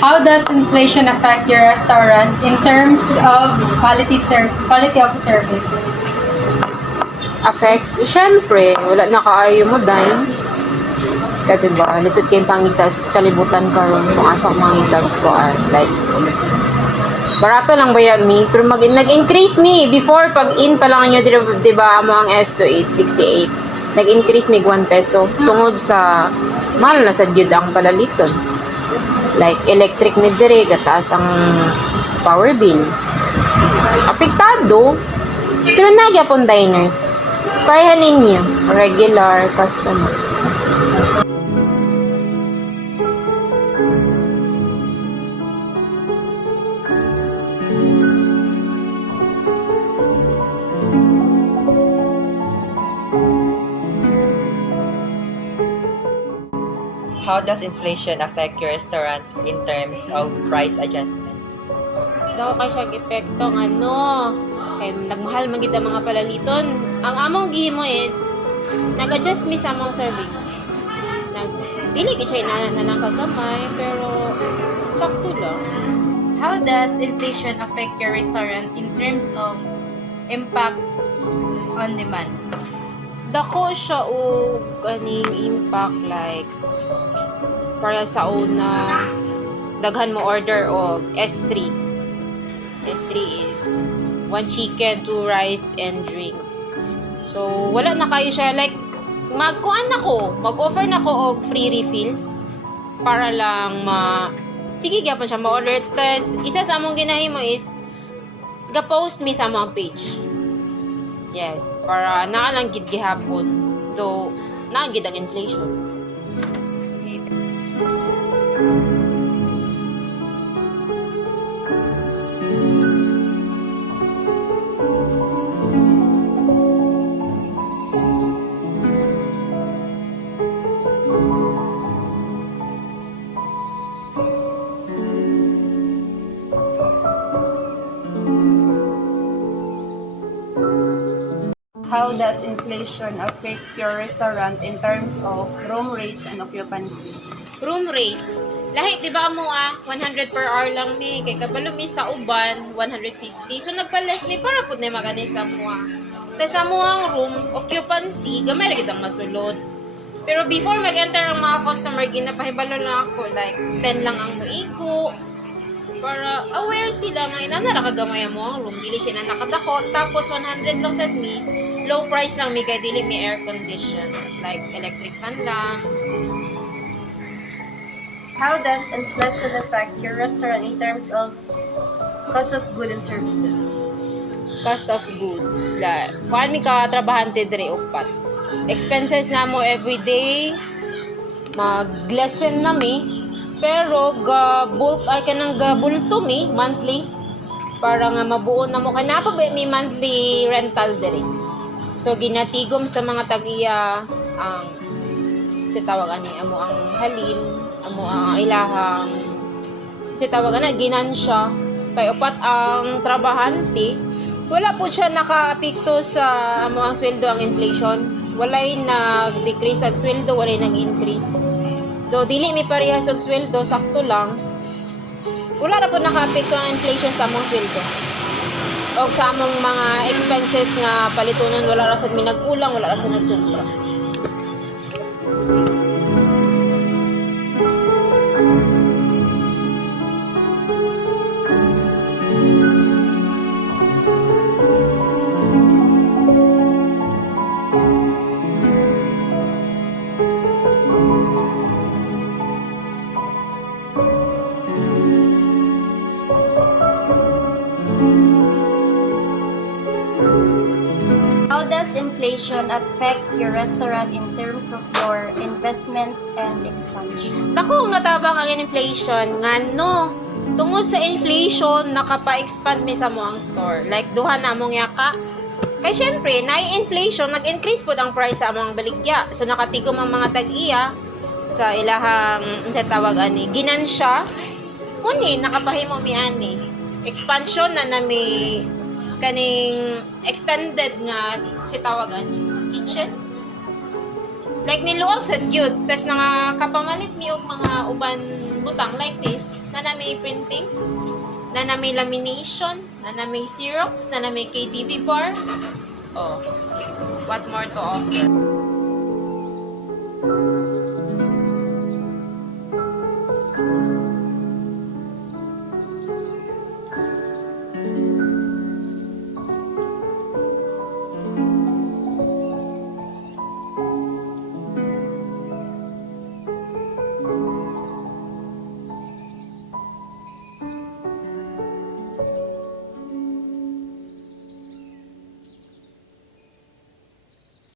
How does inflation affect your restaurant in terms of quality of service? Affects, syempre, wala na kaayo mo dahil ka diba, lisod kayong pangitas kalibutan karon kung asa mangitag ko like barato lang ba yan mi pero nag-increase mi before pag in pa lang nyo diba mo ang S2 is 68 nag-increase mi 1 peso tungod sa mahal na sa gyud ang palaliton like electric mi dire gataas ang power bill apektado pero nagyapon diners parehan ninyo regular customer. How does inflation affect your restaurant in terms of price adjustment? Daw kay siya epekto ng nagmahal man gid ang mga palaliton. Ang among gihimo is nag-adjust mi sa among serving. Dili gid siya na kagamay pero sakto lang. How does inflation affect your restaurant in terms of impact on demand? Dako siya og kaning impact like para sa una daghan mo order og S3. S3 is 1 chicken, 2 rice and drink. So wala na kayo siya like mag-offer na ko og free refill para lang sige gyapon siya ma-order. Tas isa sa among ginahimo is ga-post mi sa among page. Yes, para naa lang gid gihapon. Do naa gid ang inflation. How does inflation affect your restaurant in terms of room rates and occupancy? Room rates. Lahi, di ba mo 100 per hour lang mi. Kay kabalo mi sa uban, 150. So nagpa-less mi para pud na magani sa mua. Tapos sa muang room, occupancy, gamay ra kitang masulod. Pero before mag-enter ang mga customer, ginapahibalo lang ako. Like, 10 lang ang muigo. Para aware sila nga inanara kagamay mo ang room. Dili siya na nakadako. Tapos 100 lang sad mi. Low price lang mi kay dili mi air condition. Like, electric fan lang. How does inflation affect your restaurant in terms of cost of goods and services? Cost of goods. Kuan mi ka trabahante dire upat. Expenses na mo everyday. Mag-lessen na mi. Pero bulk ay kanang bulto mi monthly para nga mabuo na mo kana pa mi monthly rental dire. So ginatigom sa mga tag-iya ang tawag ani amo ang halin, amo ang ilahang tawag ana ginansya kay upat ang trabahante. Wala po siya nakaapekto sa amo ang sweldo ang inflation. Walay nag-decrease ang sweldo, walay nag-increase. Do dili mi parehas og sweldo, sakto lang. Wala ra po nakaapekto ang inflation sa among sweldo. O sa among mga expenses nga palitunon, wala ra sad mi nagkulang, wala ra sad nagsobra. How does inflation affect your restaurant in terms of your investment and expansion? Dako natabang ang inflation ngano tungod sa inflation nakapa-expand mi sa mo ang store. Like duha na mong yaka. Kay syempre, na-inflation, nag-increase po ang price sa among baligya. So nakatigom ang mga tag-iya sa ilahang tawag ani ginansya. Kuni nakapahimo mi ani. Expansion na nami kaning extended nga tawag ani kitchen. Like niluwag sa cute, tas nga kapamalit mi og mga uban butang like this. na na may printing, na na may lamination, na na may Xerox, na na may KTV bar. Oh, what more to offer?